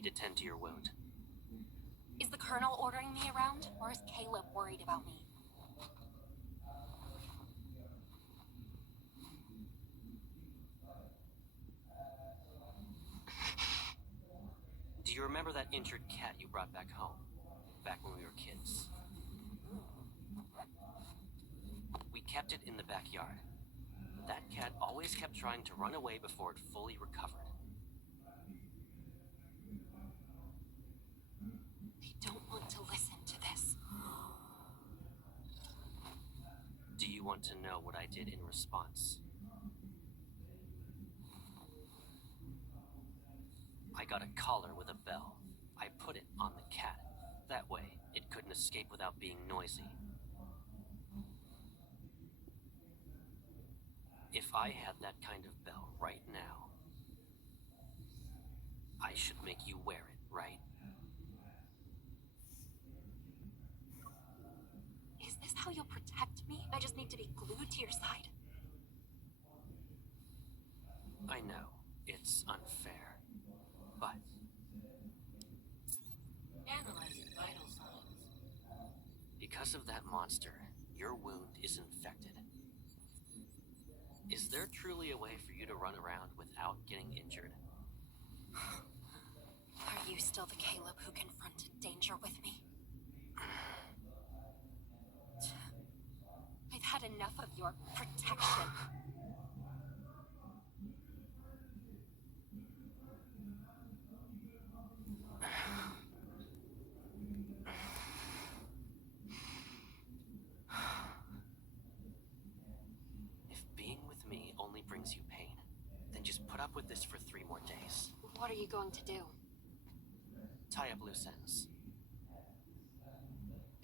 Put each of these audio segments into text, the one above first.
need to tend to your wound. Is the Colonel ordering me around, or is Caleb worried about me? Do you remember that injured cat you brought back home? Back when we were kids? We kept it in the backyard. That cat always kept trying to run away before it fully recovered. I don't want to listen to this. Do you want to know what I did in response? I got a collar with a bell. I put it on the cat. That way, it couldn't escape without being noisy. If I had that kind of bell right now, I should make you wear it, right? Is this how you'll protect me? I just need to be glued to your side? I know, it's unfair, but... Analyzing vital signs. Because of that monster, your wound is infected. Is there truly a way for you to run around without getting injured? Are you still the Caleb who confronted danger with me? I've had enough of your protection. If being with me only brings you pain, then just put up with this for 3 more days. What are you going to do? Tie up loose ends.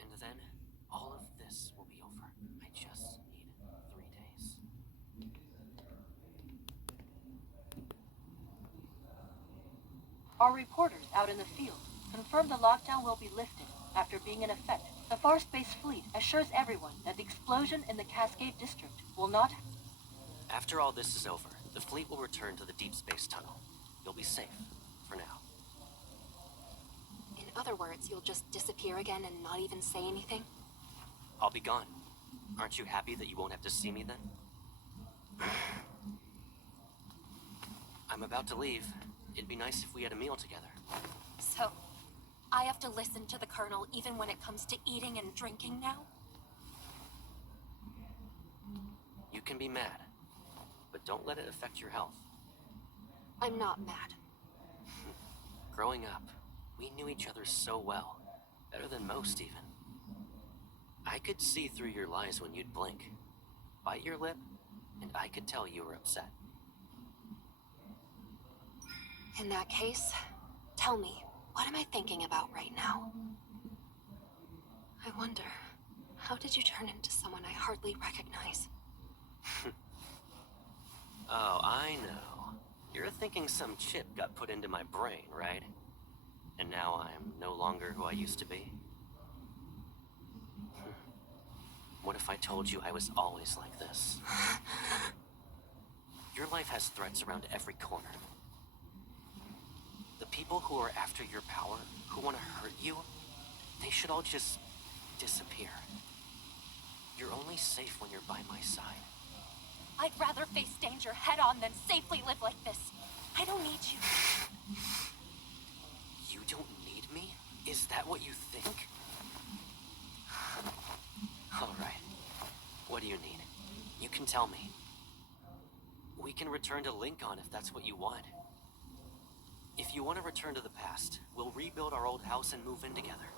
And then, all of this will be over. I just need 3 days. Our reporters out in the field confirm the lockdown will be lifted after being in effect. The Far Space Fleet assures everyone that the explosion in the Cascade District will not... After all this is over, the fleet will return to the deep space tunnel. You'll be safe, for now. In other words, you'll just disappear again and not even say anything? I'll be gone. Aren't you happy that you won't have to see me then? I'm about to leave. It'd be nice if we had a meal together. So, I have to listen to the Colonel even when it comes to eating and drinking now? You can be mad, but don't let it affect your health. I'm not mad. Growing up, we knew each other so well. Better than most, even. I could see through your lies when you'd blink. Bite your lip, and I could tell you were upset. In that case, tell me, what am I thinking about right now? I wonder, how did you turn into someone I hardly recognize? Oh, I know. You're thinking some chip got put into my brain, right? And now I'm no longer who I used to be? What if I told you I was always like this? Your life has threats around every corner. The people who are after your power, who want to hurt you, they should all just disappear. You're only safe when you're by my side. I'd rather face danger head-on than safely live like this. I don't need you. You don't need me? Is that what you think? All right. What do you need? You can tell me. We can return to Lincoln if that's what you want. If you want to return to the past, we'll rebuild our old house and move in together.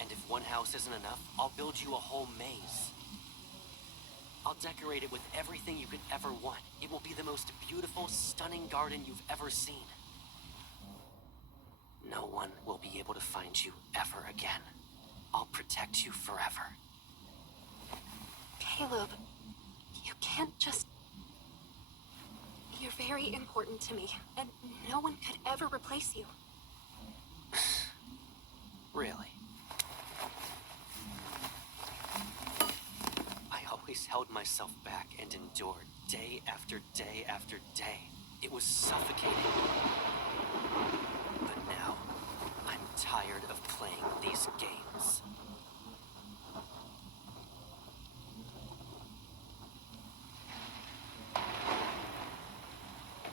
And if one house isn't enough, I'll build you a whole maze. I'll decorate it with everything you could ever want. It will be the most beautiful, stunning garden you've ever seen. No one will be able to find you ever again. I'll protect you forever. Caleb, you can't just... You're very important to me, and no one could ever replace you. Really? I always held myself back and endured day after day after day. It was suffocating. But these games.